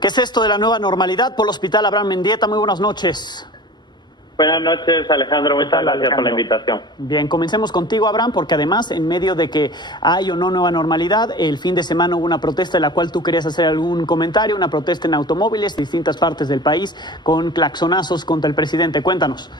¿Qué es esto de la nueva normalidad? Por el Hospital Abraham Mendieta, muy buenas noches. Buenas noches, Alejandro. Muchas gracias por la invitación. Bien, comencemos contigo, Abraham, porque además, en medio de que hay o no nueva normalidad, el fin de semana hubo una protesta en la cual tú querías hacer algún comentario, una protesta en automóviles, distintas partes del país, con claxonazos contra el presidente. Cuéntanos.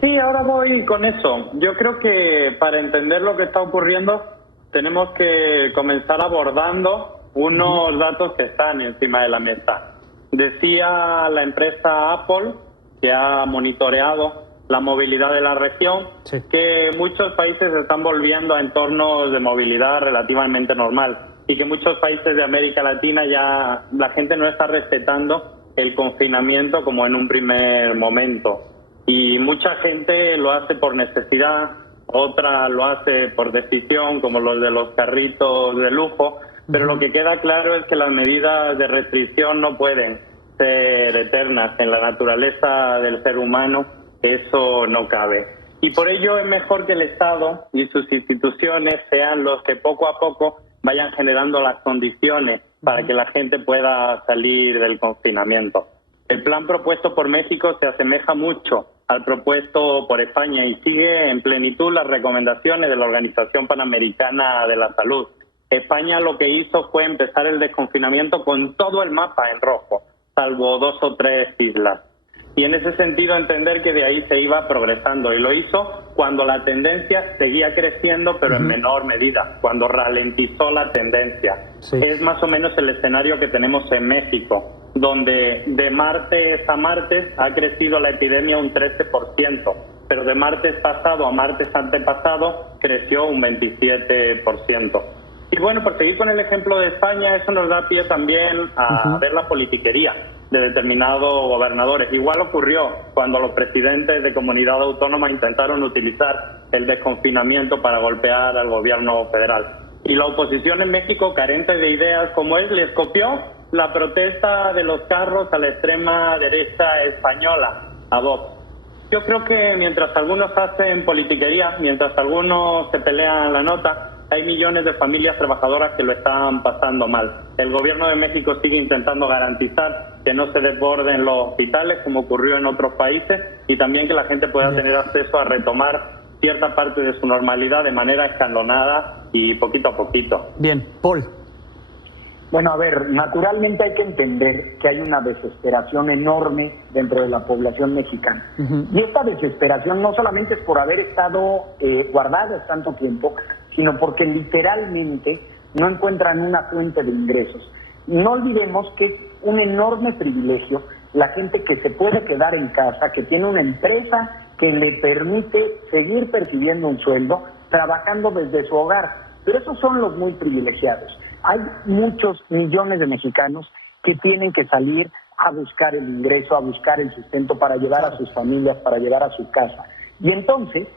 Sí, ahora voy con eso. Yo creo que para entender lo que está ocurriendo, tenemos que comenzar abordando unos datos que están encima de la mesa. Decía la empresa Apple, que ha monitoreado la movilidad de la región, sí, que muchos países están volviendo a entornos de movilidad relativamente normal y que muchos países de América Latina ya la gente no está respetando el confinamiento como en un primer momento. Y mucha gente lo hace por necesidad, otra lo hace por decisión, como los de los carritos de lujo, pero lo que queda claro es que las medidas de restricción no pueden ser eternas. En la naturaleza del ser humano eso no cabe. Y por ello es mejor que el Estado y sus instituciones sean los que poco a poco vayan generando las condiciones para que la gente pueda salir del confinamiento. El plan propuesto por México se asemeja mucho al propuesto por España y sigue en plenitud las recomendaciones de la Organización Panamericana de la Salud. España lo que hizo fue empezar el desconfinamiento con todo el mapa en rojo, salvo 2 o 3 islas. Y en ese sentido entender que de ahí se iba progresando. Y lo hizo cuando la tendencia seguía creciendo, pero en menor medida, cuando ralentizó la tendencia. Sí. Es más o menos el escenario que tenemos en México, donde de martes a martes ha crecido la epidemia un 13%, pero de martes pasado a martes antepasado creció un 27%. Y bueno, por seguir con el ejemplo de España, eso nos da pie también a ver la politiquería de determinados gobernadores. Igual ocurrió cuando los presidentes de comunidad autónoma intentaron utilizar el desconfinamiento para golpear al gobierno federal. Y la oposición en México, carente de ideas como es, les copió la protesta de los carros a la extrema derecha española, a Vox. Yo creo que mientras algunos hacen politiquería, mientras algunos se pelean la nota, hay millones de familias trabajadoras que lo están pasando mal. El gobierno de México sigue intentando garantizar que no se desborden los hospitales, como ocurrió en otros países, y también que la gente pueda tener acceso a retomar cierta parte de su normalidad de manera escalonada y poquito a poquito. Bien, Paul. Bueno, a ver, naturalmente hay que entender que hay una desesperación enorme dentro de la población mexicana. Y esta desesperación no solamente es por haber estado guardados tanto tiempo, sino porque literalmente no encuentran una fuente de ingresos. No olvidemos que es un enorme privilegio la gente que se puede quedar en casa, que tiene una empresa que le permite seguir percibiendo un sueldo, trabajando desde su hogar. Pero esos son los muy privilegiados. Hay muchos millones de mexicanos que tienen que salir a buscar el ingreso, a buscar el sustento para llevar a sus familias, para llevar a su casa. Y entonces,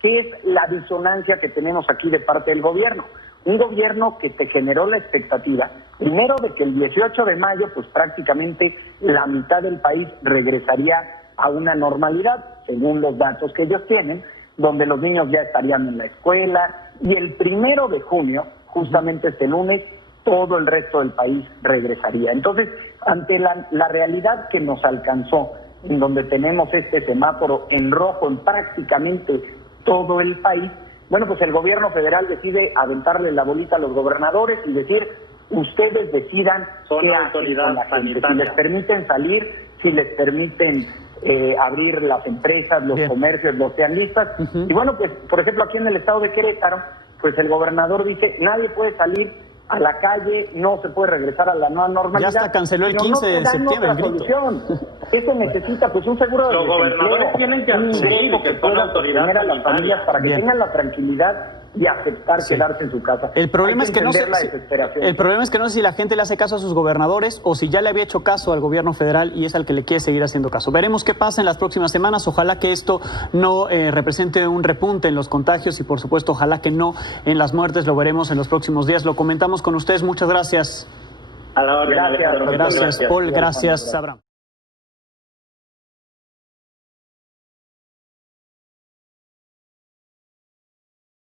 ¿qué es la disonancia que tenemos aquí de parte del gobierno? Un gobierno que te generó la expectativa, primero, de que el 18 de mayo, pues prácticamente la mitad del país regresaría a una normalidad, según los datos que ellos tienen, donde los niños ya estarían en la escuela, y el 1 de junio, justamente este lunes, todo el resto del país regresaría. Entonces, ante la realidad que nos alcanzó, en donde tenemos este semáforo en rojo en prácticamente todo el país, bueno, pues el gobierno federal decide aventarle la bolita a los gobernadores y decir, ustedes decidan qué hacen con la gente, si les permiten salir, si les permiten abrir las empresas, los comercios, los tianguistas. Y bueno, pues por ejemplo aquí en el estado de Querétaro, pues el gobernador dice, nadie puede salir a la calle, no se puede regresar a la nueva normalidad. Ya hasta canceló el 15 de septiembre el grito. Eso necesita pues un seguro de los gobernadores tienen que asumir que son autoridades a las familias para que tengan la tranquilidad y aceptar quedarse en su casa. El problema es que no sé si la gente le hace caso a sus gobernadores o si ya le había hecho caso al gobierno federal y es al que le quiere seguir haciendo caso. Veremos qué pasa en las próximas semanas. Ojalá que esto no represente un repunte en los contagios y por supuesto ojalá que no en las muertes. Lo veremos en los próximos días. Lo comentamos con ustedes. Muchas gracias. A la orden. Gracias, Paul. Gracias, Abraham.